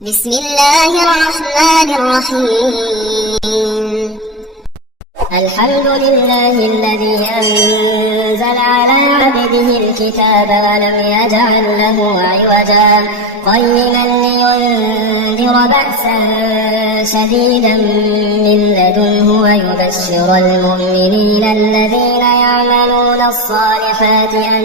بسم الله الرحمن الرحيم. الحمد لله الذي أنزل على عبده الكتاب ولم يجعل له عوجا قيما لينذر بأسا شديدا من لدنه ويبشر المؤمنين الذين يعملون الصالحات أن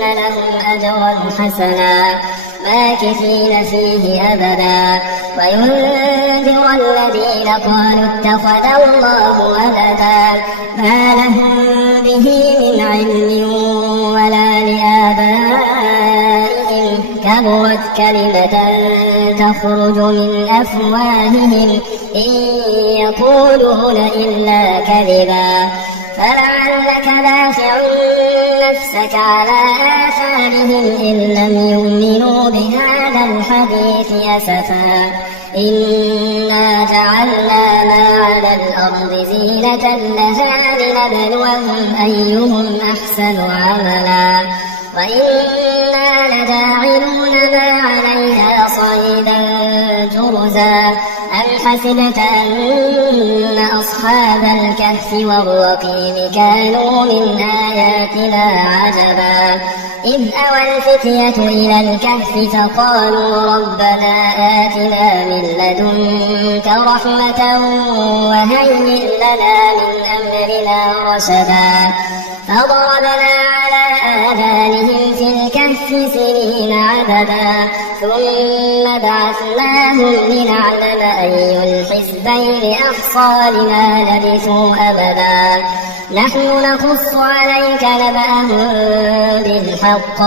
لهم أجرا حسنا ماكثين فيه أبدا وينذر الذين قالوا اتخذ الله ولدا ما لهم به من علم ولا لآبائهم كبرت كلمة تخرج من أفواههم إن يقولون إلا كذبا فلعلك باخع نفسك على آثارهم إن لم يؤمنوا بهذا الحديث أسفا إنا جعلنا ما على الأرض زينة لها لنبلوهم أيهم أحسن عملا وإنا لجاعلون ما عليها صعيدا جرزا أم حسبت أن أصحاب الكهف والرقيم كانوا من آياتنا عجبا إذ أوى الفتية إلى الكهف فقالوا ربنا آتنا من لدنك رحمة وهيئ لنا من أمرنا رشدا فضربنا على آذانهم في الكهف سنين عددا ثم بعثناهم لنعلم أي الحزبين أحصى لما لبثوا أبدا نحن نقص عليك نبأهم بالحق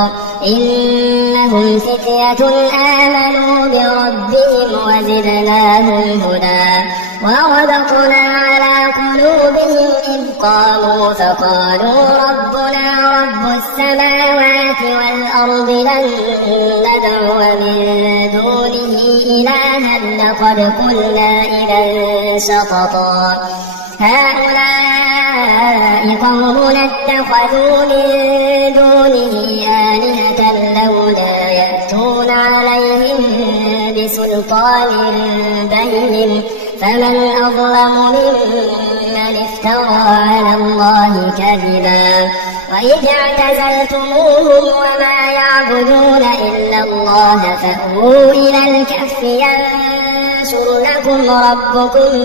إنهم فتية آمنوا بربهم وزدناهم هدى وربطنا على قلوبهم إذ قاموا فقالوا ربنا رب السماوات والأرض لن ندعو من دونه إلها لقد قلنا إذا شططا هؤلاء قومنا اتخذوا من دونه آلهة لولا يأتون عليهم بسلطان بين فمن أظلم ممن افترى على الله كذبا وإذ اعتزلتموهم وما يعبدون إلا الله فأووا إلى الكهف ينشر لكم ربكم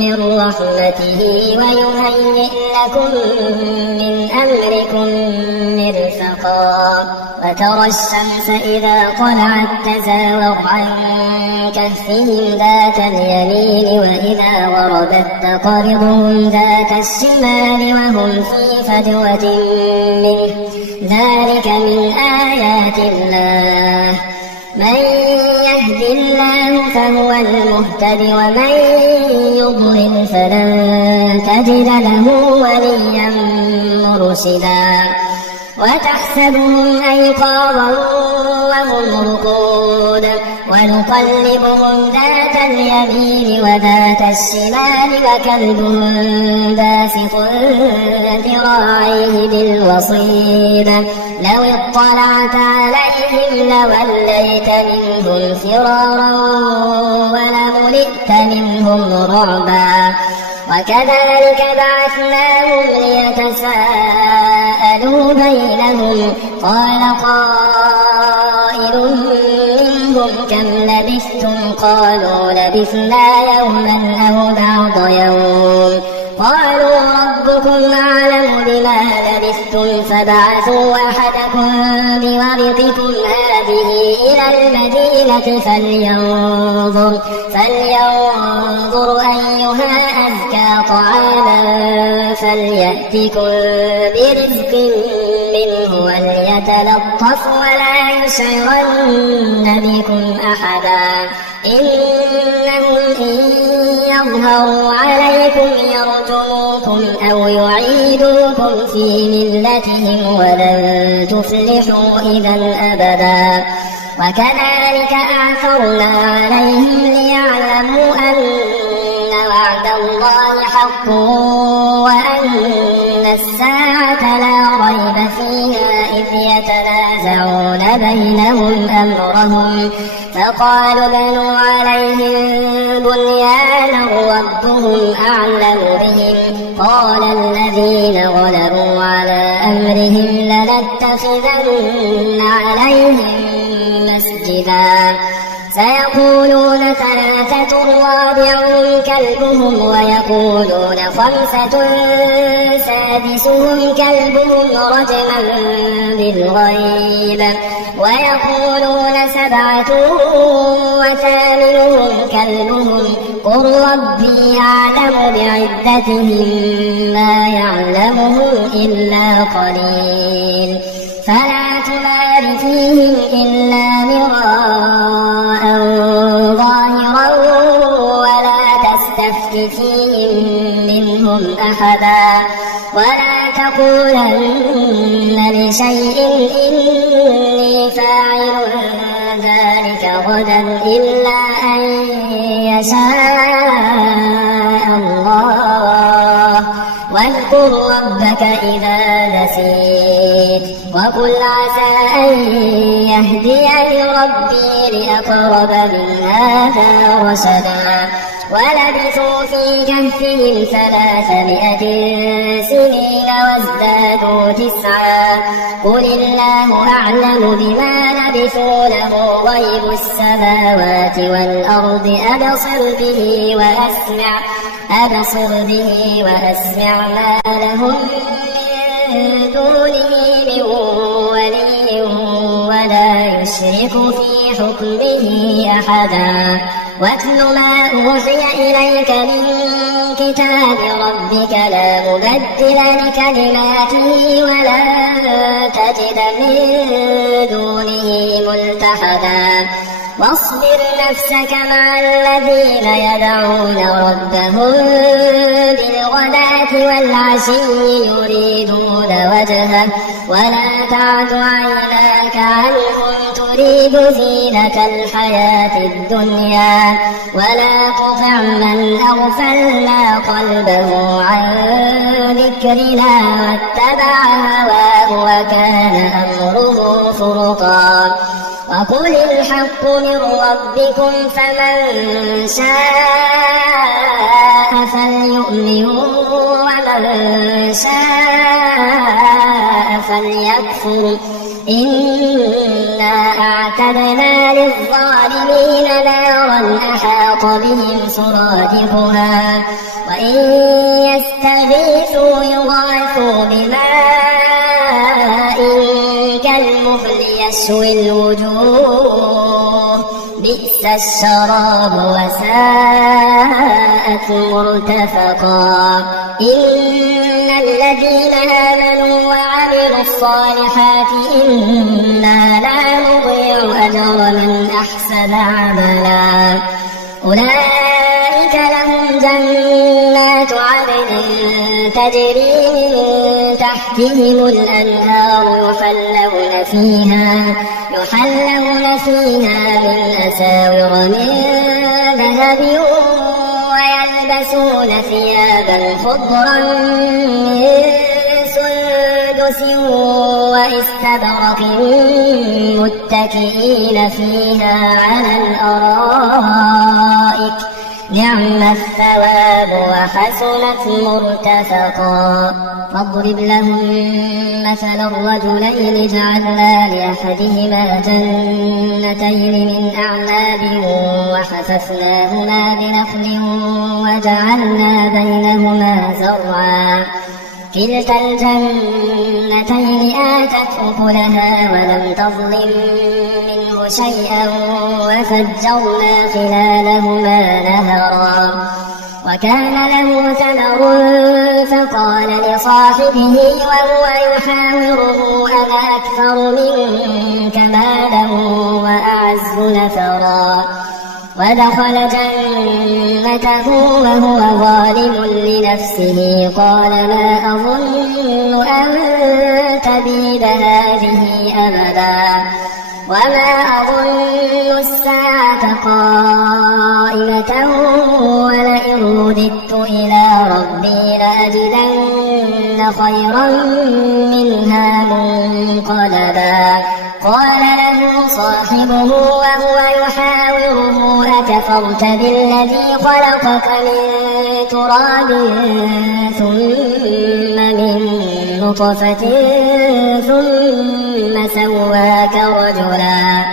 من رحمته ويهيئ لكم من أمركم مرفقا وترى الشمس إذا طلعت تزاور عن كهفهم ذات اليمين وإذا غربت تقرضهم ذات الشمال وهم في فجوة منه ذلك من آيات الله من يهد الله فهو المهتد ومن يضلل فلن تجد له وليا مرشدا وتحسبهم أيقاظا وهم رقود ونقلبهم ذات اليمين وذات الشمال وكلبهم باسط ذراعيه بالوصيد لو اطلعت عليهم لوليت منهم فرارا ولملئت منهم رعبا وكذلك بعثناهم ليتساءلوا بينهم قال قائل منهم كم لبثتم قالوا لبثنا يوما أو بعض يوم قالوا ربكم أعلم بما لبثتم فابعثوا أحدكم بورقكم هذه إلى المدينة فلينظر أيها أزكى طعاما فليأتكم برزق منه وليتلطف ولا يشعرن بكم أحدا إنهم إن يظهروا عليكم يرجموكم أو يعيدوكم في ملتهم ولن تفلحوا إذا أبدا وكذلك أعثرنا عليهم ليعلموا أن وعد الله حق وأن الساعة لا ريب فيها إذ يتنازعون بينهم أمرهم فقالوا بنوا عليهم بنيانا ربهم أعلم بهم قال الذين غلبوا على أمرهم لنتخذن عليهم مسجدا سيقولون ثلاثة رابعهم كلبهم ويقولون خمسة سادسهم كلبهم رجما بالغيب ويقولون سبعة وثامنهم كلبهم قل ربي أعلم بعدتهم ما يعلمهم إلا قليل فلا تمار فيهم إلا مراء ظاهرا ولا تستفت فيهم منهم أحدا ولا تقولن لشيء إني فاعل ذلك غدا إلا أن يشاء الله واذكر ربك إذا نسيت وقل عسى أن يهديني ربي لأقرب من هذا رشدا ولبثوا في كهفهم 300 سنين وازدادوا 9 قل الله أعلم بما لبثوا له غيب السماوات والأرض أبصر به وأسمع ما لهم من دونه من ولي ولا يشرك في حكمه أحدا واتل ما أوحي إليك من كتاب ربك لا مبدل لكلماته ولا تجد من دونه ملتحدا واصبر نفسك مع الذين يدعون ربهم بالغداة والعشي يريدون وجهه ولا تعد عيناك عنهم تريد زينة الحياة الدنيا ولا تطع من أغفلنا قلبه عن ذكرنا واتبع هواه وكان أمره فرطا وقل الحق من ربكم فمن شاء فليؤمن ومن شاء فليكفر إنا أعتدنا للظالمين نارا أحاط بهم سرادقها وإن يستغيثوا يغاثوا بماء كالمهل يشوي الوجوه بئس الشراب وساءت مرتفقا إن الذين آمنوا وعملوا الصالحات إنا لا نضيع أجر من أحسن عملا أولئك لهم جنات عدن تجري من تحتهم الأنهار يحلون فيها من أساور من ذهب ويلبسون ثيابا خضرا من سندس وإستبرق متكئين فيها على الأرائك نعم الثواب وحسنت مرتفقا فاضرب لهم مثل الرجلين جعلنا لأحدهما جنتين من أعناب وحففناهما بنخل وجعلنا بينهما زرعا كلتا الجنتين آتت أكلها ولم تظلم منه شيئا وفجرنا خلالهما نهرا وكان له ثمر فقال لصاحبه وهو يحاوره أنا أكثر منك مالا وأعز نفرا ودخل جنته وهو ظالم لنفسه قال ما أظن أن تبيد هذه أبدا وما أظن الساعة قائمة ولئن رددت إلى ربي لأجدن خيرا منها منقلبا قال له صاحبه وهو يحاوره تستغفره أكفرت بالذي خلقك من تراب ثم من نطفة ثم سواك رجلا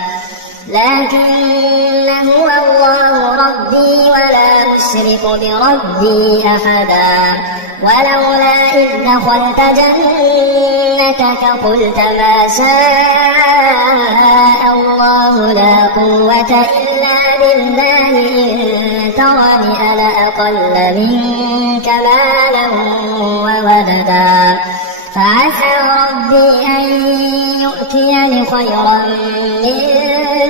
لكن هو الله ربي ولا أشرك بربي أحدا ولولا إذ دخلت جنتك قلت ما شاء الله لا قوة إلا بالله إن ترني أنا أقل منك مالا وولدا فعسى ربي أن يؤتيني خيرا من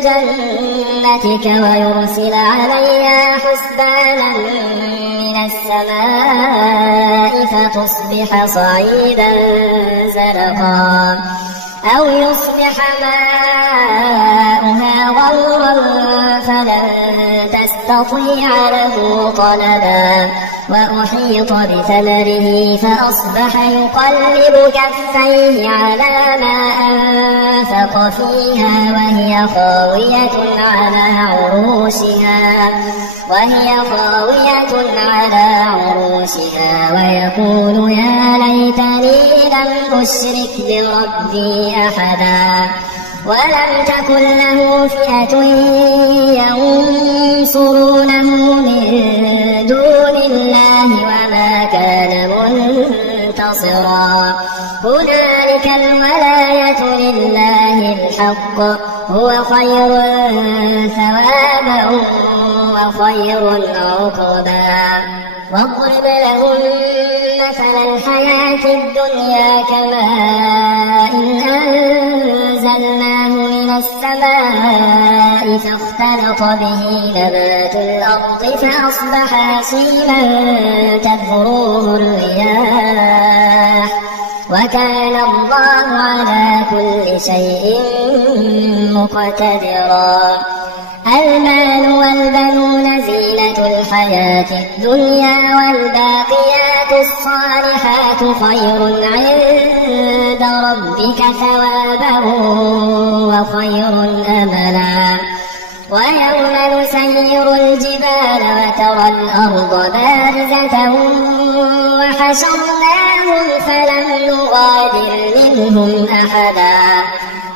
جنتك ويرسل عليها حسبانا من السماء فتصبح صعيدا زلقا أو يصبح ماؤها غورا فلن تستطيع له طلبا وأحيط بثمره فأصبح يقلب كفيه على ما أنفق فيها وهي خاوية على عروشها ويقول يا ليتني لم أشرك بربي أحدا ولم تكن له فئة ينصرونه من دون الله وما كان منتصرا هنالك الولاية لله الحق هو خير ثوابا وخير عقبا واضرب لهم مثل الحياة الدنيا كماء أنزلناه من السماء فاختلط به نبات الأرض فأصبح هشيما تذروه الرياح وكان الله على كل شيء مقتدرا المال والبنون زينة الحياة الدنيا والباقيات الصالحات خير عند ربك ثوابا وخير أملا ويوم نسير الجبال وترى الأرض بارزة وحشرناهم فلم نغادر منهم أحدا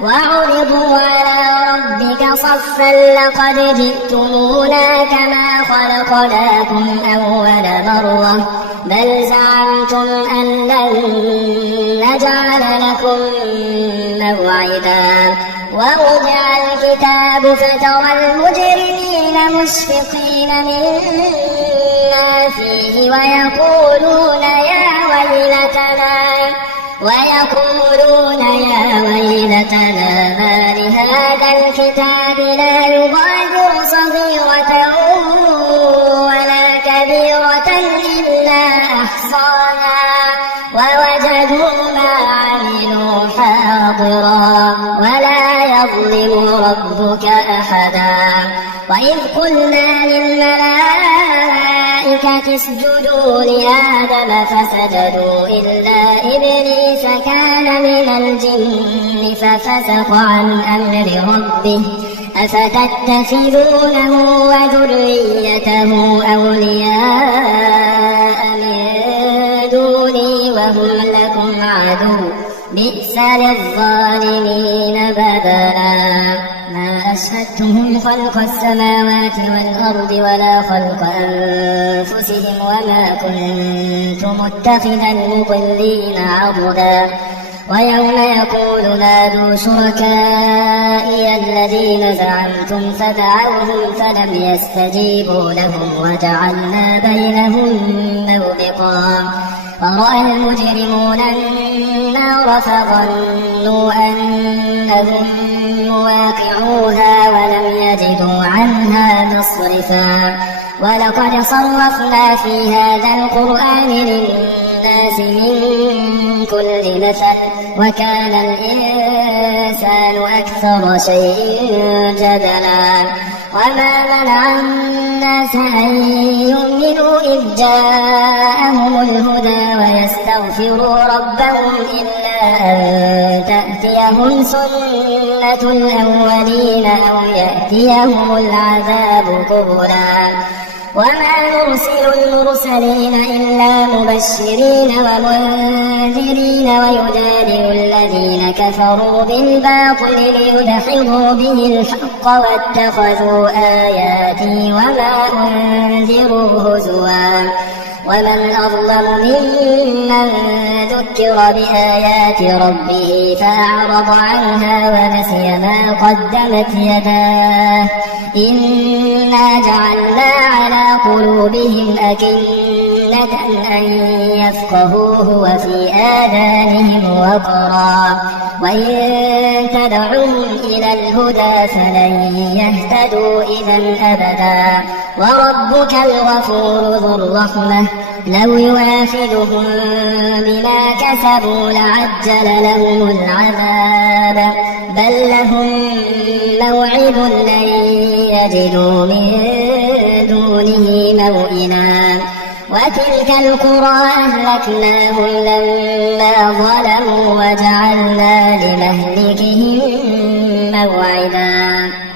وعرضوا على ربك صفا لقد جئتمونا كما خلقناكم أول مرة بل زعمتم أن لن نجعل لكم موعدا ووضع الكتاب فترى المجرمين مشفقين مما فيه ويقولون يا ويلتنا ما لهذا الكتاب لا يغادر صغيرة ولا كبيرة إلا أحصاها ووجدوا ما عملوا حاضرا ولا يظلم ربك أحدا وإذ قلنا للملائكة اسجدوا لآدم فسجدوا إلا إبليس كان من الجن ففسق عن أمر ربه أفتتخذونه وذريته أولياء من دوني وهم لكم عدو بئس للظالمين بدلا ما أشهدتهم خلق السماوات والأرض ولا خلق أنفسهم وما كنت متخذ المضلين عضدا ويوم يقول نادوا شركائي الذين زعمتم فدعوهم فلم يستجيبوا لهم وجعلنا بينهم موبقا فرأى المجرمون النار فظنوا أنهم مواقعوها ولم يجدوا عنها مصرفا ولقد صرفنا في هذا القرآن للناس من كل مثل وكان الإنسان أكثر شيء جدلا وما منع الناس أن يؤمنوا إذ جاءهم الهدى ويستغفروا يستغفروا ربهم إلا أن تأتيهم سنة الأولين أو يأتيهم العذاب قبلا وما نرسل المرسلين إلا مبشرين ومنذرين ويجادل الذين كفروا بالباطل ليدحضوا به الحق واتخذوا آياتي وما أنذروا هزوا ومن أظلم ممن ذكر بآيات ربه فأعرض عنها ونسي ما قدمت يداه إنا جعلنا على قلوبهم أكنة أن يفقهوه وفي آذانهم وقرا وإن تدعوهم إلى الهدى فلن يهتدوا إذا أبدا وربك الغفور ذو الرحمة لو يواخذهم بما كسبوا لعجل لهم العذاب بل لهم موعد لن يجدوا من دونه موئلا وتلك القرى أهلكناهم لما ظلموا وجعلنا لمهلكهم موعدا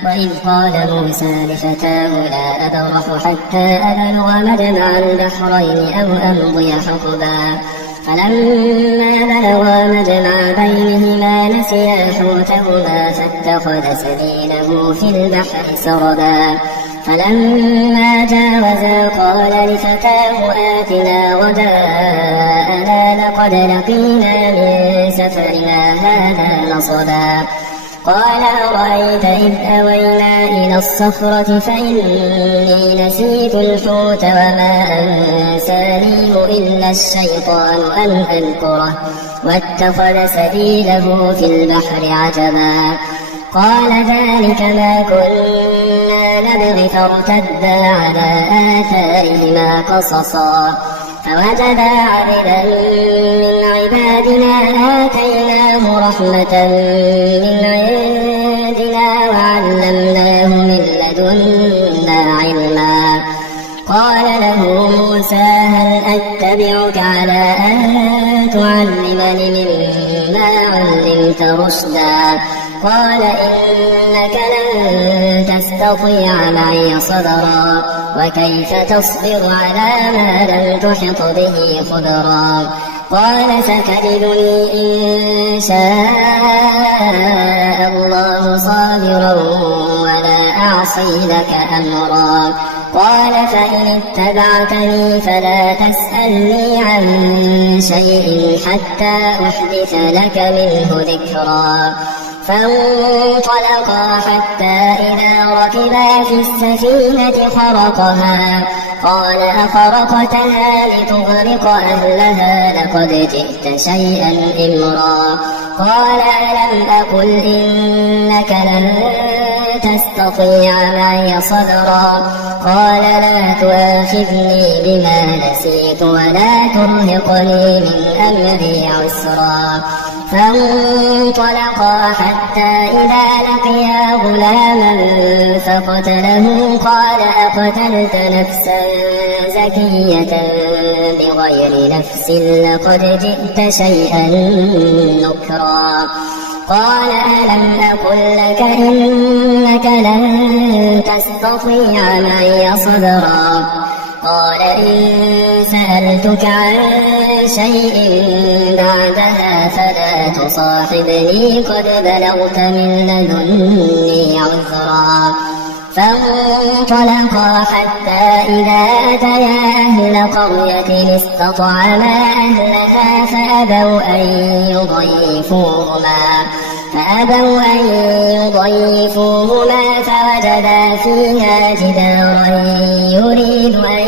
وإذ قال موسى لفتاه لا أبرح حتى أبلغ مجمع البحرين أو أمضي حقبا فلما بلغا مجمع بينهما نسيا حوتهما فاتخذ سبيله في البحر سربا فلما جاوزا قال لفتاه آتنا غداءنا لقد لقينا من سفرنا هذا نصبا قال أرأيت إذ أوينا إلى الصخرة فإني نسيت الحوت وما أنسانيه إلا الشيطان أن أذكره واتخذ سبيله في البحر عجبا قال ذلك ما كنا نبغي فارتدا على آثارهما قصصا فوجدا عبدا من عبادنا آتيناه رحمة من عندنا وعلمناه من لدنا علما قال له موسى هل أتبعك على أن تعلمني مما علمت رشدا قال إنك لن تستطيع معي صبرا وكيف تصبر على ما لم تحط به خبرا قال ستجدني إن شاء الله صابرا ولا أعصي لك أمرا قال فإن اتبعتني فلا تسألني عن شيء حتى أحدث لك منه ذكرا فانطلقا حتى إذا ركبا في السفينة خرقها قال أخرقتها لتغرق أهلها لقد جئت شيئا إمرا قال ألم أقل إنك لن تستطيع معي صبرا قال لا تؤاخذني بما نسيت ولا ترهقني من أمري عسرا فانطلقا حتى إذا لقيا غلاما فقتله قال أقتلت نفسا زكية بغير نفس لقد جئت شيئا نكرا قال ألم أقل لك إنك لن تستطيع معي صبرا قال إن سألتك عن شيء بعدها فلا تصاحبني قد بلغت من لدني عذرا فانطلقا حتى إذا أتيا أهل قرية استطعما أهلها فأبوا أن يضيفوهما فوجدا فيها جدارا يريد أن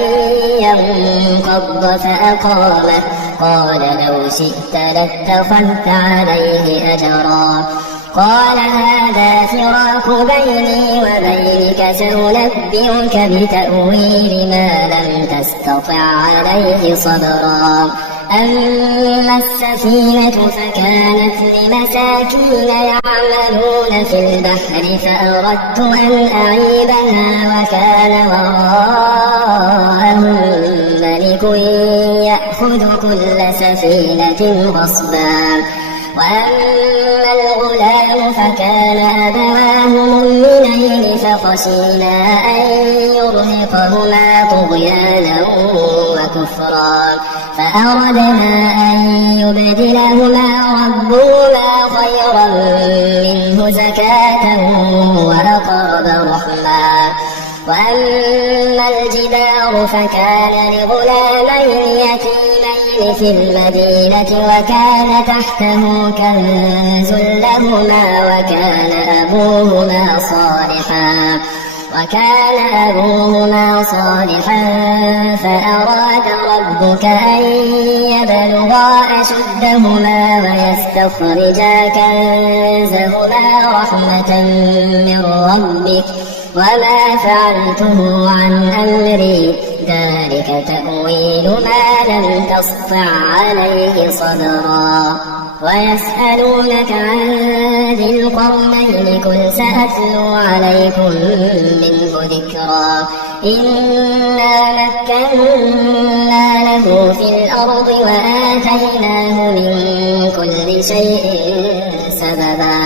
ينقض فأقامه قال لو شئت لاتخذت عليه أجرا قال هذا فراق بيني وبينك سأنبئك بتأويل ما لم تستطع عليه صبرا أما السفينة فكانت لمساكين يعملون في البحر فأردت أن أعيبها وكان وراءهم ملك يأخذ كل سفينة سفينة غصبا. وأما الغلام فكان أبواه مؤمنين فخشينا أن يرهقهما طغيانا وكفرا فأردنا أن يبدلهما ربهما خيرا منه زكاة وأقرب رحما. وأما الجدار فكان لغلامين يتيمين في المدينة وكان تحته كنز لهما وكان أبوهما صالحا فأراد ربك أن يبلغا أشدهما ويستخرجا كنزهما رحمة من ربك وما فعلته عن أمري ذلك تأويل ما لم تسطع عليه صبرا. ويسألونك عن ذي القرنين قل سأتلو عليكم منه ذكرا. إنا مكنا له في الأرض وآتيناه من كل شيء سببا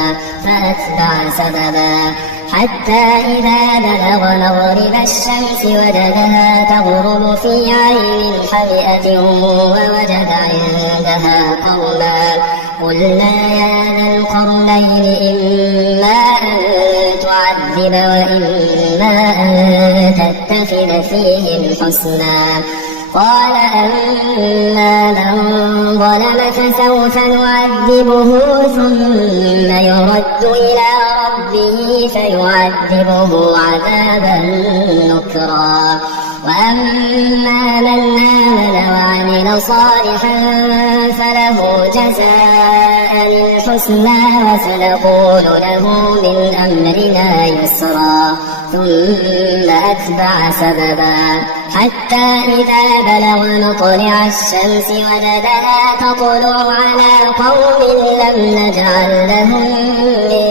فأتبع سببا حتى إذا بلغ مغرب الشمس وجدها تغرب في عين حمئة ووجد عندها قوما قلنا يا ذا القرنين إما أن تعذب وإما أن تتخذ فيهم حسنا. قال أما من ظلم فسوف نعذبه ثم يرد إلى ربه فيعذبه عذابا نكرا. وأما من آمن وعمل صالحا فله جزاء الحسنى وسنقول له من أمرنا يسرا. ثم أتبع سببا حتى إذا بلغ مطلع الشمس وجدها تطلع على قوم لم نجعل لهم من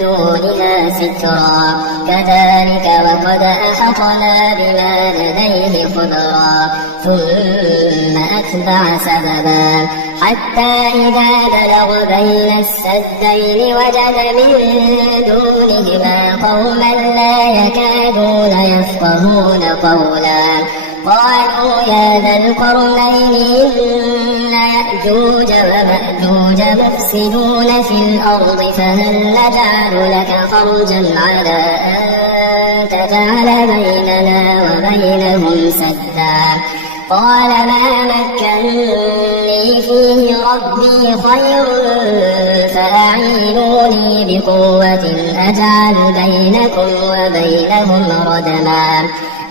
دونها سترا. كذلك وقد أحطنا بما لديه خبرا. ثم أتبع سببا حتى إذا بلغ بين السدين وجد من دونهما قوما لا يكادون يفقهون قولا. قالوا يا ذا القرنين إن يأجوج ومأجوج مفسدون في الأرض فهل نجعل لك خرجا على أن تجعل بيننا وبينهم سدا. قال ما مكنني فيه ربي خير فأعينوني بقوة أجعل بينكم وبينهم ردما.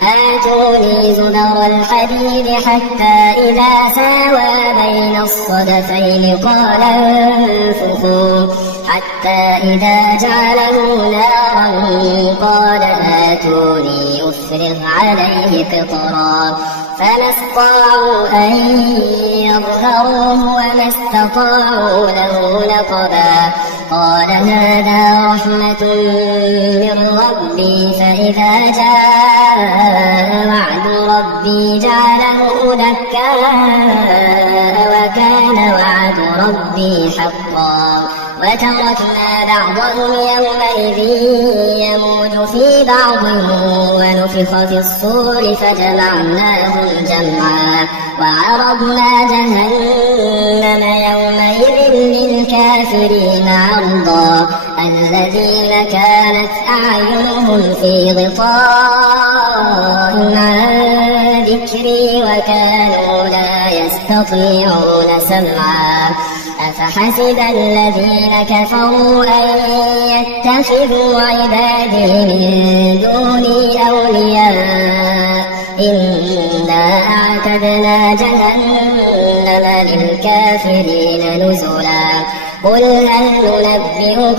آتوني زبر الحديد حتى إذا ساوى بين الصدفين قال انفخوا حتى إذا جعله نارا قال آتوني أفرغ عليه قطرا. فما استطاعوا أن يظهروه وما استطاعوا له نقبا. قال هذا رحمة من ربي فإذا جاء وعد ربي جعله دكا وكان وعد ربي حقا. وتركنا بعضهم يومئذ يموج في بعض ونفخ في الصور فجمعناهم جمعا. وعرضنا جهنم يومئذ للكافرين عرضا. الذين كانت أعينهم في غطاء عن ذكري وكانوا لا يستطيعون سمعا. أفحسب الذين كفروا أن يتخذوا عبادي من دوني أولياء إنا أعتدنا جهنم للكافرين نزلا. قل هل ننبئكم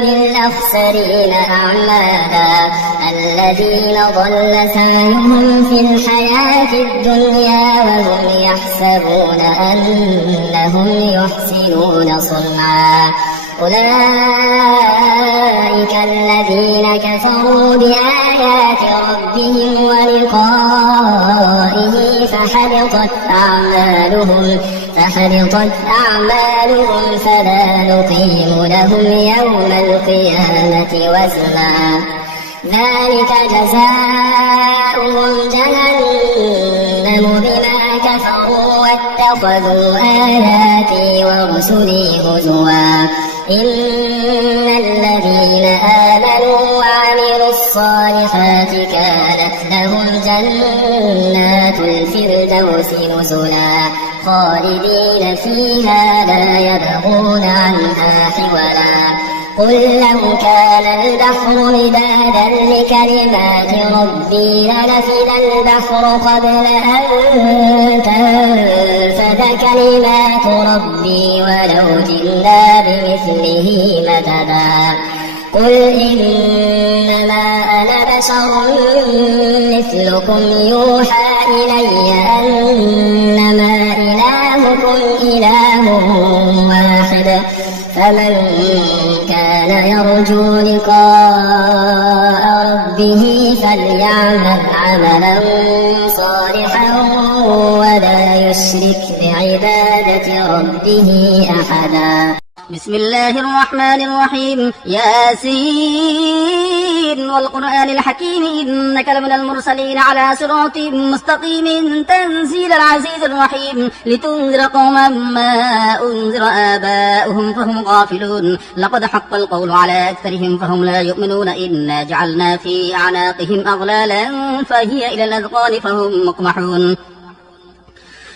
بالأخسرين أعمالا الذين ضل سعيهم في الحياة الدنيا وهم يحسبون أنهم يحسنون صنعا. أولئك الذين كفروا بآيات ربهم ولقائه فحبطت أعمالهم فلا نقيم لهم يوم القيامة وزنا ذلك جزاؤهم جهنم بما كفروا واتخذوا آياتي ورسلي هزوا إن الذين آمنوا وعملوا الصالحات كانت لهم جنات الفردوس نزلا خالدين فيها لا يبغون عنها حولا قل لو كان البحر مدادا لكلمات ربي لنفد البحر قبل أن تنفد كلمات ربي ولو جئنا بمثله مددا قل إنما أنا بشر مثلكم يوحى إلي أنما إلهكم إله واحد فمن كان يرجو لقاء ربه فليعمل عملا صالحا ولا يشرك بعبادة ربه أحدا بسم الله الرحمن الرحيم ياسين والقرآن الحكيم إنك لمن المرسلين على صراط مستقيم تنزيل العزيز الرحيم لتنذر قوما ما أنذر آباؤهم فهم غافلون لقد حق القول على أكثرهم فهم لا يؤمنون إنا جعلنا في أعناقهم أغلالا فهي إلى الأذقان فهم مقمحون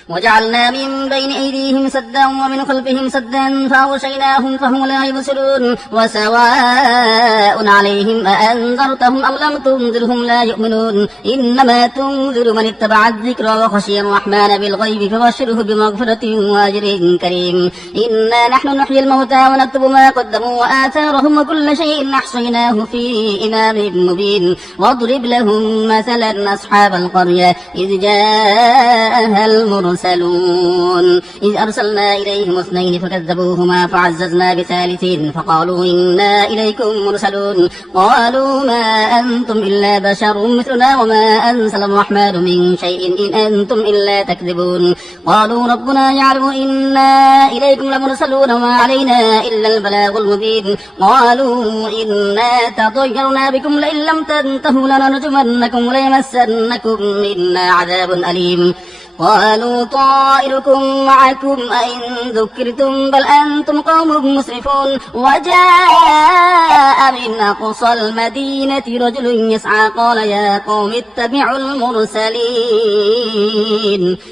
وجعلنا من بين أيديهم سدا ومن خلفهم سدا فأغشيناهم فهم لا يبصرون وسواء عليهم أأنذرتهم أم لم تنذرهم لا يؤمنون إنما تنذر من اتبع الذكر وخشي الرحمن بالغيب فبشره بمغفرة وأجر كريم إنا نحن نحيي الموتى ونكتب ما قدموا وآثارهم وكل شيء أحصيناه في إمام مبين واضرب لهم مثلا أصحاب القرية إذ جاءها المرسلون إذ أرسلنا إليهم اثنين فكذبوهما فعززنا بثالث فقالوا إنا إليكم مرسلون قالوا ما أنتم إلا بشر مثلنا وما أنزل الرحمن من شيء إن أنتم إلا تكذبون قالوا ربنا يعلم إنا إليكم لمرسلون وما علينا إلا البلاغ المبين قالوا إنا تطيرنا بكم لئن لم تنتهوا لنرجمنكم وليمسنكم منا عذاب أليم قالوا طائركم معكم أئن ذكرتم بل أنتم قوم مسرفون وجاء من أقصى المدينة رجل يسعى قال يا قوم اتبعوا المرسلين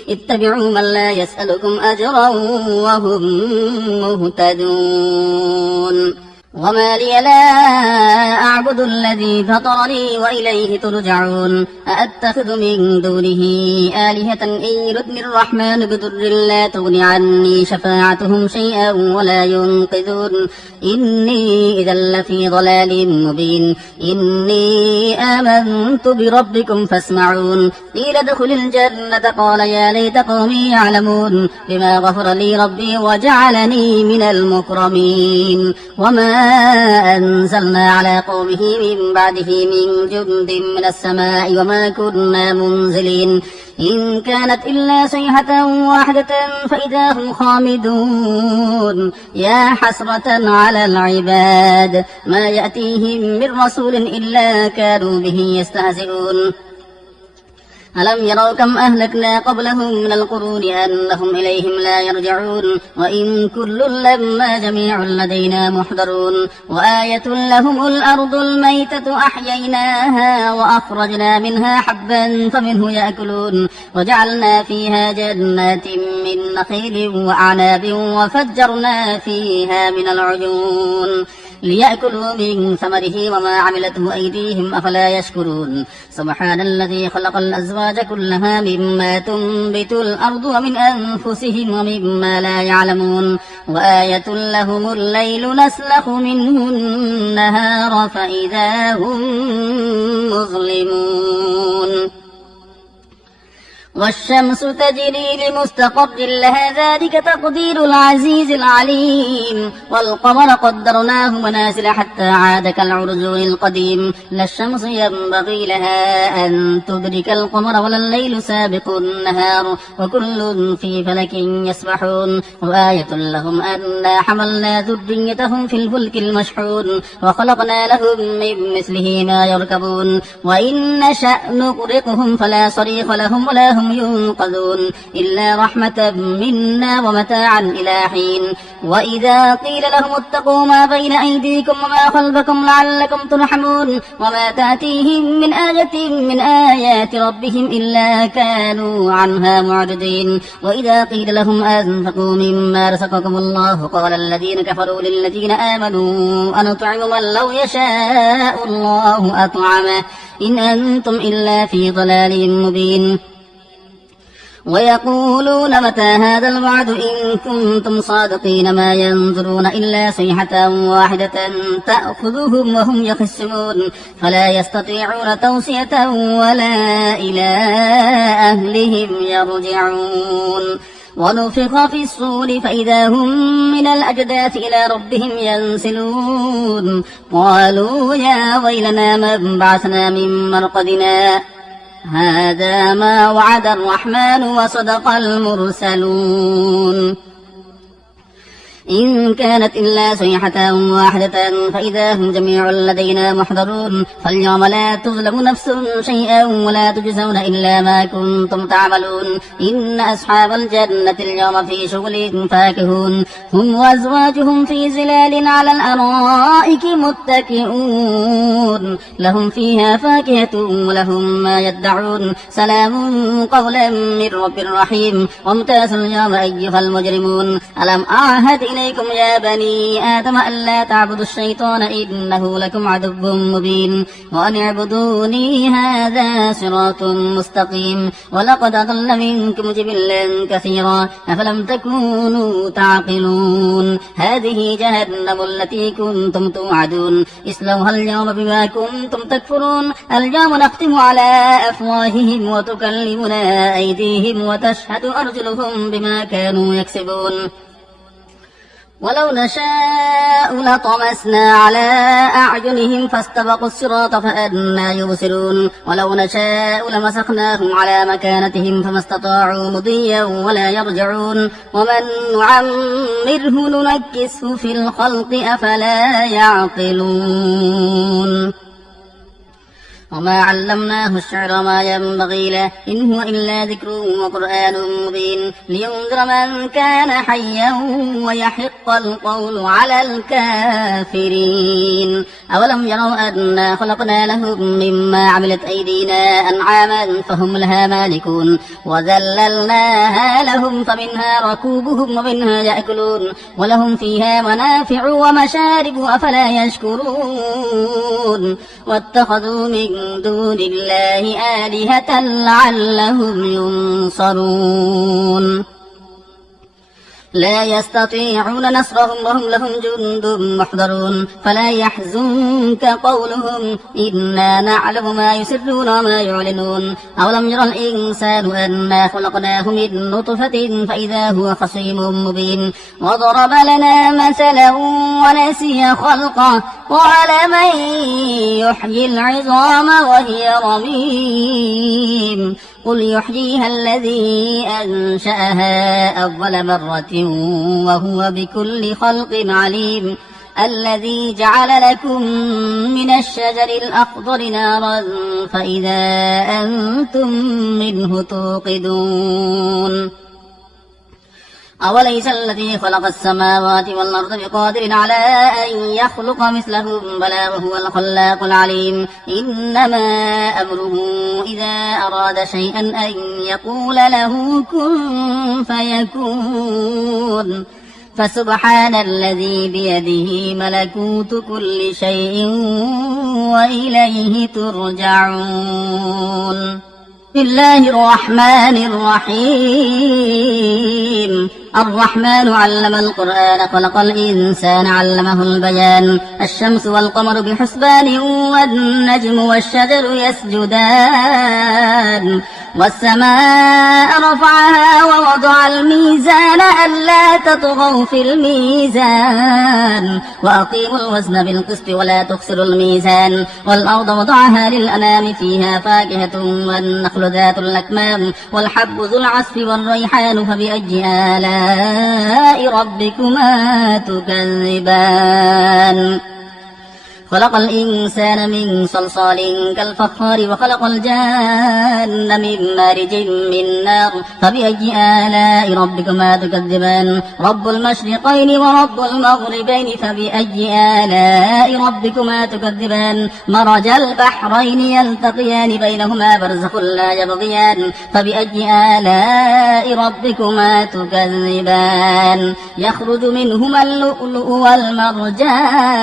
اتبعوا من لا يسألكم أجرا وهم مهتدون وما لي لا أعبد الذي فطرني وإليه ترجعون أأتخذ من دونه آلهة إن يردني الرحمن بضر لا تغن عني شفاعتهم شيئا ولا ينقذون إني إذا لفي ضلال مبين إني آمنت بربكم فاسمعون قيل ادخل الجنة قال يا ليت قومي يعلمون بما غفر لي ربي وجعلني من المكرمين وما أنزلنا على قومه من بعده من جند من السماء وما كنا منزلين إن كانت إلا صيحة واحدة فإذا هم خامدون يا حسرة على العباد ما يأتيهم من رسول إلا كانوا به يستهزئون ألم يروا كم أهلكنا قبلهم من القرون أنهم إليهم لا يرجعون وإن كل لما جميع لدينا محضرون وآية لهم الأرض الميتة أحييناها وأخرجنا منها حبا فمنه يأكلون وجعلنا فيها جنات من نخيل وأعناب وفجرنا فيها من العيون ليأكلوا من ثمره وما عملته أيديهم أفلا يشكرون سبحان الذي خلق الأزواج كلها مما تنبت الأرض ومن أنفسهم ومما لا يعلمون وآية لهم الليل نسلخ منه النهار فإذا هم مظلمون والشمس تجري لمستقر لها ذلك تقدير العزيز العليم والقمر قدرناه منازل حتى عاد كالعرجون القديم لا الشمس ينبغي لها أن تدرك القمر ولا الليل سابق النهار وكل في فلك يسبحون وآية لهم أنا حملنا ذريتهم في الفلك المشحون وخلقنا لهم من مثله ما يركبون وإن نشأ نغرقهم فلا صريخ لهم ولا هم ينقذون إلا رحمة منا ومتاعا إلى حين وإذا قيل لهم اتقوا ما بين أيديكم وما خلفكم لعلكم ترحمون وما تأتيهم من آية من آيات ربهم إلا كانوا عنها معرضين وإذا قيل لهم أنفقوا مما رزقكم الله قال الذين كفروا للذين آمنوا أنطعم من لو يشاء الله أطعمه إن أنتم إلا في ضلال مبين ويقولون متى هذا الوعد إن كنتم صادقين ما ينظرون إلا صيحة واحدة تأخذهم وهم يخصمون فلا يستطيعون توصية ولا إلى أهلهم يرجعون ونفخ في الصور فإذا هم من الأجداث إلى ربهم ينسلون قالوا يا ويلنا من بعثنا من مرقدنا هذا ما وعد الرحمن وصدق المرسلون إن كانت إلا صيحة واحدة فإذا هم جميع لدينا محضرون فاليوم لا تظلم نفس شيئا ولا تجزون إلا ما كنتم تعملون إن أصحاب الجنة اليوم في شغل فاكهون هم وأزواجهم في زلال على الأرائك متكئون لهم فيها فاكهة ولهم ما يدعون سلام قولا من رب رحيم وامتازوا اليوم أيها المجرمون ألم أعهد إليكم يا بني آدم ألا تعبدوا الشيطان إنه لكم عدو مبين وأن اعبدوني هذا صراط مستقيم ولقد أضل منكم جبلا كثيرا أفلم تكونوا تعقلون هذه جهنم التي كنتم توعدون اصلوها اليوم بما كنتم تكفرون اليوم نختم على أفواههم وتكلمنا أيديهم وتشهد أرجلهم بما كانوا يكسبون ولو نشاء لطمسنا على أعينهم فاستبقوا الصراط فأنى يبصرون ولو نشاء لمسخناهم على مكانتهم فما استطاعوا مضيا ولا يرجعون ومن نعمره ننكسه في الخلق أفلا يعقلون وما علمناه الشعر ما ينبغي له إن هو إلا ذكر وقرآن مبين لينذر من كان حيا ويحق القول على الكافرين أولم يروا أنا خلقنا لهم مما عملت أيدينا أنعاما فهم لها مالكون وذللناها لهم فمنها ركوبهم ومنها يأكلون ولهم فيها منافع ومشارب أفلا يشكرون واتخذوا من دون الله آلهة لعلهم ينصرون لا يستطيعون نصرهم وهم لهم جند محضرون فلا يحزنك قولهم إنا نعلم ما يسرون وما يعلنون أولم يرى الإنسان أنا خلقناه من نطفة فإذا هو خصيم مبين وضرب لنا مثلا ونسي خلقه قال من يحيي العظام وهي رميم قل يحييها الذي أنشأها أول مرة وهو بكل خلق عليم الذي جعل لكم من الشجر الأخضر نارا فإذا أنتم منه توقدون أوليس الذي خلق السماوات والأرض بقادر على أن يخلق مثلهم بلى وهو الخلاق العليم إنما أمره إذا أراد شيئا أن يقول له كن فيكون فسبحان الذي بيده ملكوت كل شيء وإليه ترجعون بسم الله الرحمن الرحيم الرحمن علم القرآن خلق الإنسان علمه البيان الشمس والقمر بحسبان والنجم والشجر يسجدان والسماء رفعها ووضع الميزان ألا تطغوا في الميزان وأقيموا الوزن بالقسط ولا تخسروا الميزان والأرض وضعها للأنام فيها فاكهة والنخل ذات الأكمام والحب ذو العصف والريحان فبأي آلاء ربكما تكذبان خلق الإنسان من صلصال كالفخار وخلق الجان من مارج من نار فبأي آلاء ربكما تكذبان رب المشرقين ورب المغربين فبأي آلاء ربكما تكذبان مرج البحرين يلتقيان بينهما برزخ لا يبغيان فبأي آلاء ربكما تكذبان يخرج منهما اللؤلؤ والمرجان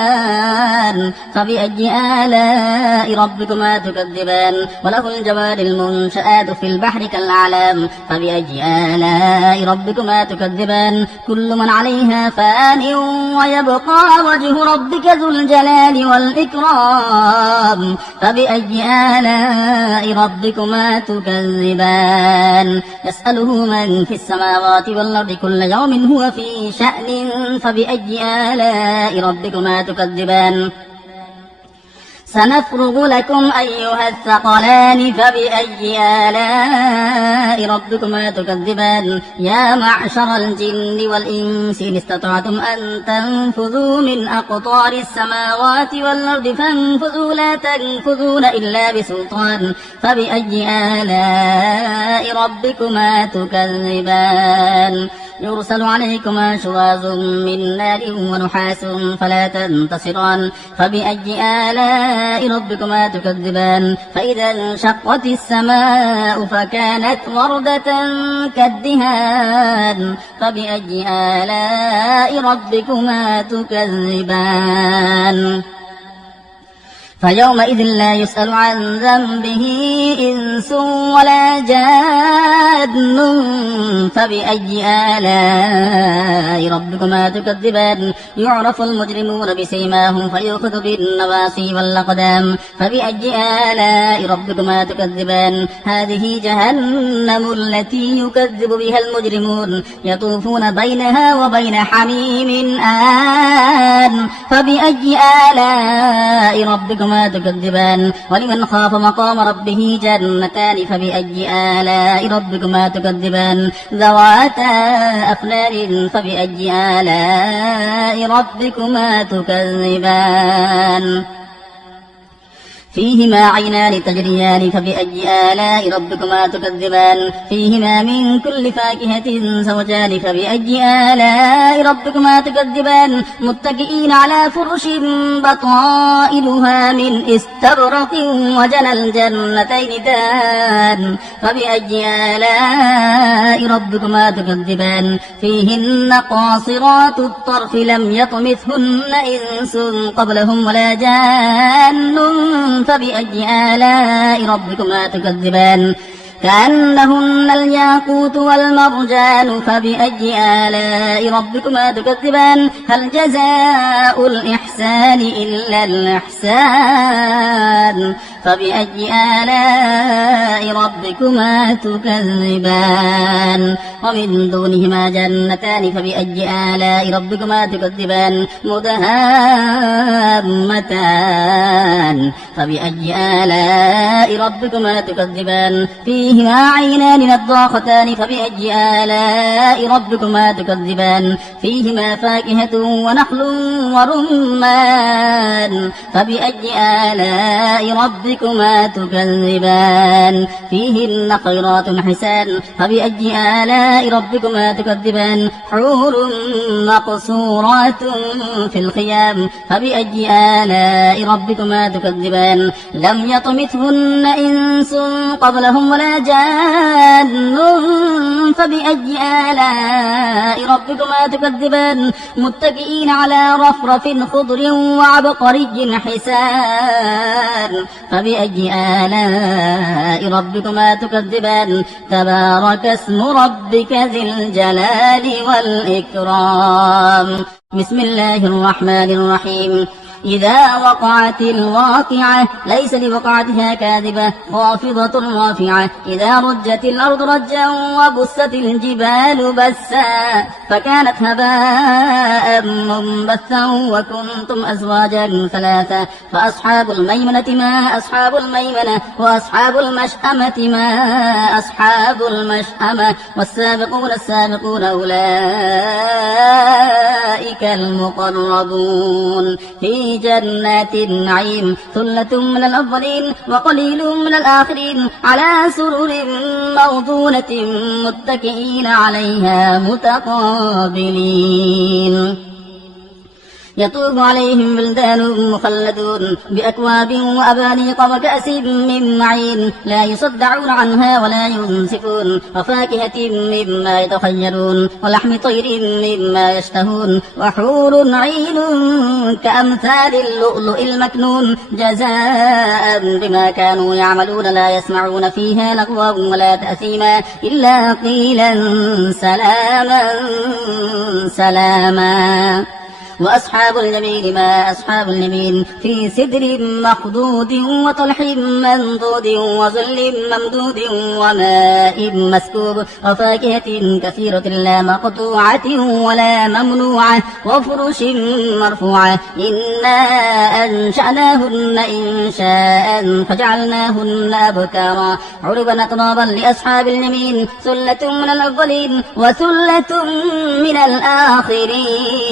فبأي آلاء ربكما تكذبان وله الجوار المنشآت في البحر كالأعلام فبأي آلاء ربكما تكذبان كل من عليها فان ويبقى وجه ربك ذو الجلال والإكرام فبأي آلاء ربكما تكذبان يسأله من في السماوات والأرض كل يوم هو في شأن فبأي آلاء ربكما تكذبان سنفرغ لكم أيها الثقلان فبأي آلاء ربكما تكذبان يا معشر الجن والإنس إن استطعتم أن تنفذوا من أقطار السماوات والأرض فانفذوا لا تنفذون إلا بسلطان فبأي آلاء ربكما تكذبان يرسل عليكما شواظ من نار ونحاس فلا تنتصران فبأي آلاء ربكما تكذبان فإذا انشقت السماء فكانت وردة كالدهان فبأي آلاء ربكما تكذبان فيومئذ لا يسأل عن ذنبه إنس ولا جان فبأي آلاء ربكما تكذبان يعرف المجرمون بسيماهم فيؤخذ بالنواصي والأقدام فبأي آلاء ربكما تكذبان هذه جهنم التي يكذب بها المجرمون يطوفون بينها وبين حميم آن فبأي آلاء ربكما تكذبان ولمن خاف مقام ربه جنتان فبأي آلاء ربكما تكذبان ذواتا أفنان فبأي آلاء ربكما تكذبان فيهما عينان تجريان فبأي آلاء ربكما تكذبان فيهما من كل فاكهة زوجان فبأي آلاء ربكما تكذبان متكئين على فرش بطائلها من استبرق وجنى الجنتين دان فبأي آلاء ربكما تكذبان فيهن قاصرات الطرف لم يطمثهن إنس قبلهم ولا جان فبأي آلاء ربكما تكذبان كأنهن الياقوت والمرجان فبأي آلاء ربكما تكذبان هل جزاء الإحسان إلا الإحسان فبأي آلاء ربكما تكذبان ومن دونهما جنتان فبأي آلاء ربكما تكذبان مدهامتان فبأي آلاء ربكما تكذبان فيهما عينان نضاختان فبأي آلاء ربكما تكذبان فيهما فاكهة ونخل ورمان فبأي آلاء ربكما تكذبان فيهن خيرات حسان فبأي آلاء ربكما تكذبان حور مقصورات في الخيام فبأي آلاء ربكما تكذبان لم يطمثهن إنس قبلهم ولا جان فبأي آلاء ربكما تكذبان متكئين على رفرف خضر وعبقري حسان فبأي آلاء ربكما تكذبان تبارك اسم ربك ذي الجلال والإكرام. بسم الله الرحمن الرحيم. إذا وقعت الواقعة ليس لوقعتها كاذبة خافضة رافعة إذا رجت الأرض رجا وبست الجبال بسا فكانت هباء منبثا وكنتم أزواجا ثلاثة فأصحاب الميمنة ما أصحاب الميمنة وأصحاب المشأمة ما أصحاب المشأمة والسابقون السابقون أولئك المقربون في جنات النعيم ثلة من الأولين وقليل من الآخرين على سرر موضونة متكئين عليها متقابلين يطوف عليهم بلدان مخلدون بأكواب وأبانيق وكأس من معين لا يصدعون عنها ولا ينزفون وفاكهة مما يتخيرون ولحم طير مما يشتهون وحور عين كأمثال اللؤلؤ المكنون جزاء بما كانوا يعملون لا يسمعون فيها لغوا ولا تأثيما إلا قيلا سلاما سلاما. وأصحاب اليمين ما أصحاب اليمين في سدر مخضود وطلح منضود وظل ممدود وماء مسكوب وفاكهة كثيرة لا مقطوعة ولا ممنوعة وفرش مرفوعة إنا أنشأناهن إنشاء فجعلناهن أبكارا عربا أترابا لأصحاب اليمين ثلة من الأولين وثلة من الآخرين.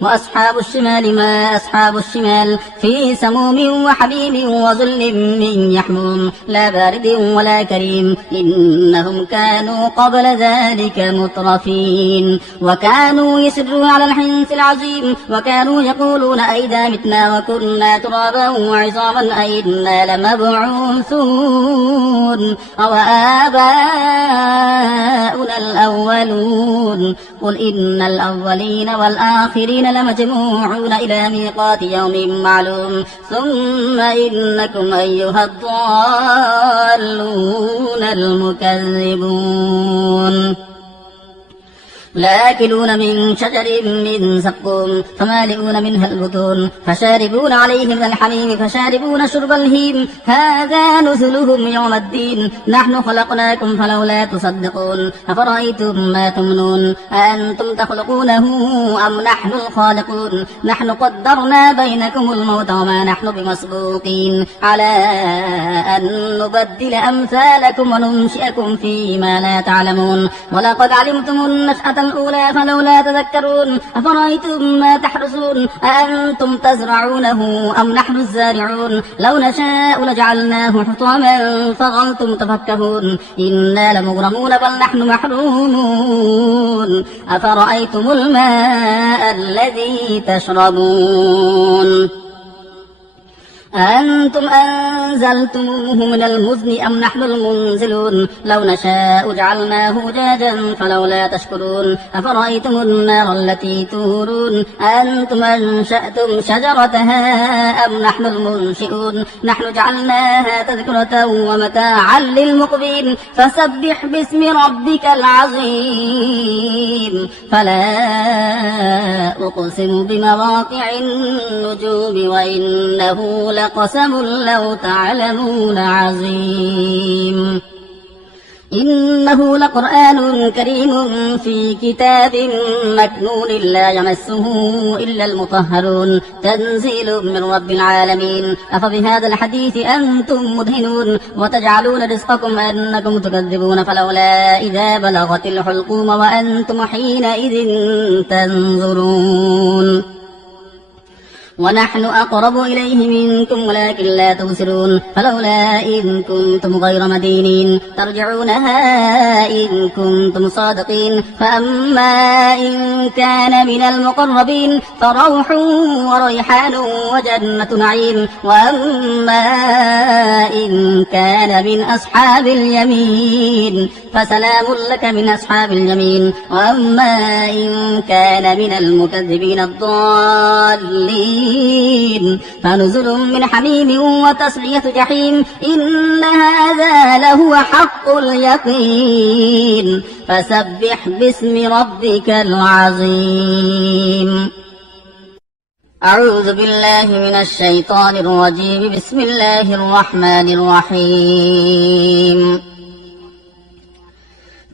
وأصحاب الشمال ما أصحاب الشمال في سموم وحميم وظل من يحموم لا بارد ولا كريم إنهم كانوا قبل ذلك مترفين وكانوا يسرون على الحنث العظيم وكانوا يقولون أئذا متنا وكنا ترابا وعظاما أئنا لمبعوثون أو آباؤنا الأولون قل إن الأولين والآخرين لمجموعون إلى ميقات يوم معلوم ثم إنكم أيها الضالون المكذبون لآكلون من شجر من زقوم فمالئون منها البطون فشاربون عليه من الحميم فشاربون شرب الهيم هذا نزلهم يوم الدين نحن خلقناكم فلولا تصدقون أفرأيتم ما تمنون أأنتم تخلقونه أم نحن الخالقون نحن قدرنا بينكم الموت وما نحن بمسبوقين على أن نبدل أمثالكم وننشئكم فيما لا تعلمون ولقد علمتم النشأة الأولى فلولا تذكرون أفرأيتم ما تحرسون أأنتم تزرعونه أم نحن الزارعون لو نشاء لجعلناه حطاما فظلتم تفكهون إنا لمغرمون بل نحن محرومون أفرأيتم الماء الذي تشربون أأنتم أنزلتموه من المزن أم نحن المنزلون لو نشاء جعلناه جاجا فلولا تشكرون أفرأيتم النار التي تورون أأنتم أنشأتم شجرتها أم نحن المنشئون نحن جعلناها تذكرة ومتاعا للمقبين فسبح باسم ربك العظيم فلا أقسم بمواقع النجوم وإنه لقسم لو تعلمون عظيم إنه لقرآن كريم في كتاب مكنون لا يمسه إلا المطهرون تنزيل من رب العالمين أفبهذا الحديث أنتم مدهنون وتجعلون رزقكم أنكم تكذبون فلولا إذا بلغت الحلقوم وأنتم حينئذ تنظرون ونحن أقرب إليه منكم ولكن لا تبصرون فلولا إن كنتم غير مدينين ترجعونها إن كنتم صادقين فأما إن كان من المقربين فروح وريحان وجنة نعيم وأما إن كان من أصحاب اليمين فسلام لك من أصحاب اليمين وأما إن كان من المكذبين الضالين فنزل من حميم وتصلية جحيم إن هذا لهو حق اليقين فسبح باسم ربك العظيم. أعوذ بالله من الشيطان الرجيم. بسم الله الرحمن الرحيم.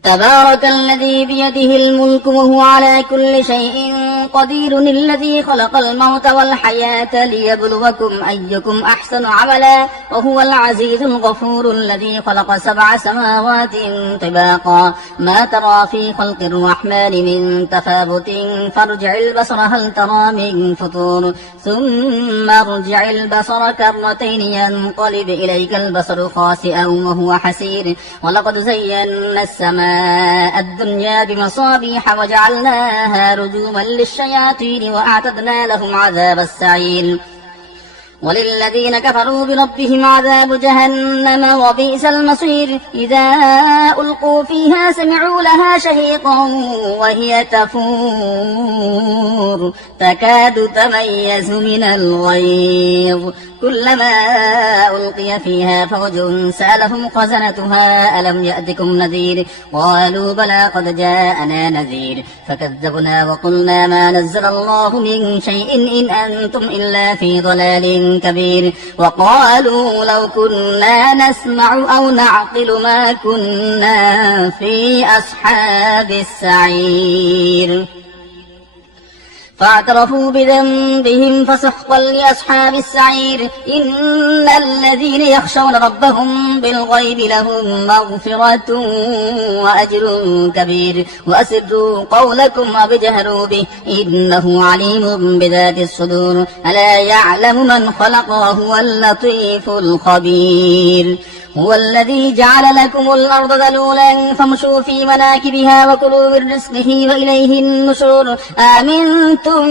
تبارك الذي بيده الملك وهو على كل شيء قدير الذي خلق الموت والحياة ليبلوكم أيكم أحسن عملا وهو العزيز الغفور الذي خلق 7 سماوات طباقا ما ترى في خلق الرحمن من تفاوت فارجع البصر هل ترى من فطور ثم ارجع البصر كرتين ينقلب إليك البصر خاسئا وهو حسير ولقد زينا السماء الدنيا بمصابيح وجعلناها رجوما للشياطين وأعتدنا لهم عذاب السعير وللذين كفروا بربهم عذاب جهنم وبئس المصير إذا ألقوا فيها سمعوا لها شهيقا وهي تفور تكاد تميز من الغيظ كلما ألقي فيها فوج سألهم خزنتها ألم يأتكم نذير قالوا بلى قد جاءنا نذير فكذبنا وقلنا ما نزل الله من شيء إن أنتم إلا في ضلال كبير وقالوا لو كنا نسمع أو نعقل ما كنا في أصحاب السعير فاعترفوا بذنبهم فسحقا لأصحاب السعير إن الذين يخشون ربهم بالغيب لهم مغفرة وأجر كبير وأسروا قولكم أو اجهروا به إنه عليم بذات الصدور ألا يعلم من خلق وهو اللطيف الخبير هو الذي جعل لكم الأرض ذلولا فامشوا في مناكبها وكلوا من رزقه وإليه النشور أأمنتم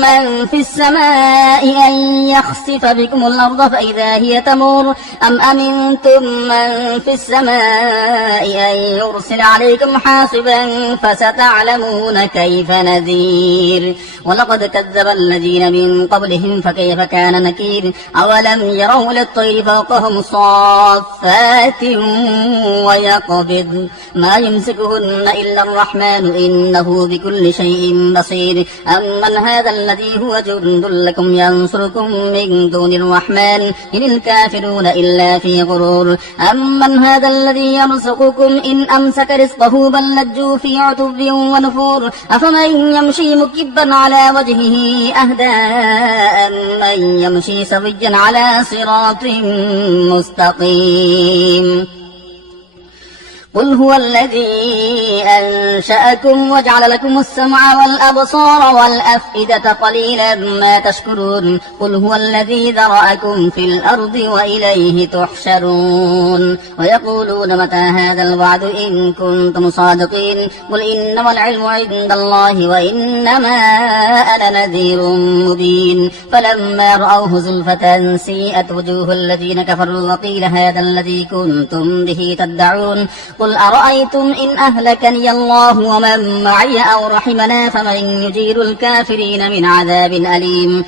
من في السماء أن يخسف بكم الأرض فإذا هي تمور أم أمنتم من في السماء أن يرسل عليكم حاصبا فستعلمون كيف نذير ولقد كذب الذين من قبلهم فكيف كان نكير أولم يروا للطير فوقهم صافات ويقبض ما يمسكهن إلا الرحمن إنه بكل شيء بصير أمن هذا الذي هو جند لكم ينصركم من دون الرحمن إن الكافرون إلا في غرور أمن هذا الذي يرزقكم إن أمسك رزقه بل لجوا في عتب ونفور أفمن يمشي مكبا على وجهه أهدى أمن يمشي سويا على صراط مستقيم قل هو الذي أنشأكم وجعل لكم السمع والأبصار والأفئدة قليلا ما تشكرون قل هو الذي ذرأكم في الأرض وإليه تحشرون ويقولون متى هذا الوعد إن كنتم صادقين قل إنما العلم عند الله وإنما أنا نذير مبين فلما رأوه زلفة سيئت وجوه الذين كفروا وقيل هذا الذي كنتم به تدعون قل أرأيتم إن أهلكني الله ومن معي أو رحمنا فمن يجير الكافرين من عذاب أليم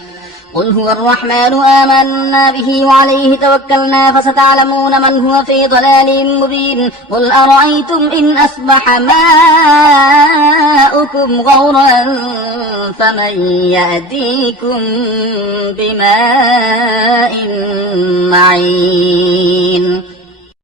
قل هو الرحمن آمنا به وعليه توكلنا فستعلمون من هو في ضلال مبين قل أرأيتم إن أصبح ماؤكم غورا فمن يأتيكم بماء معين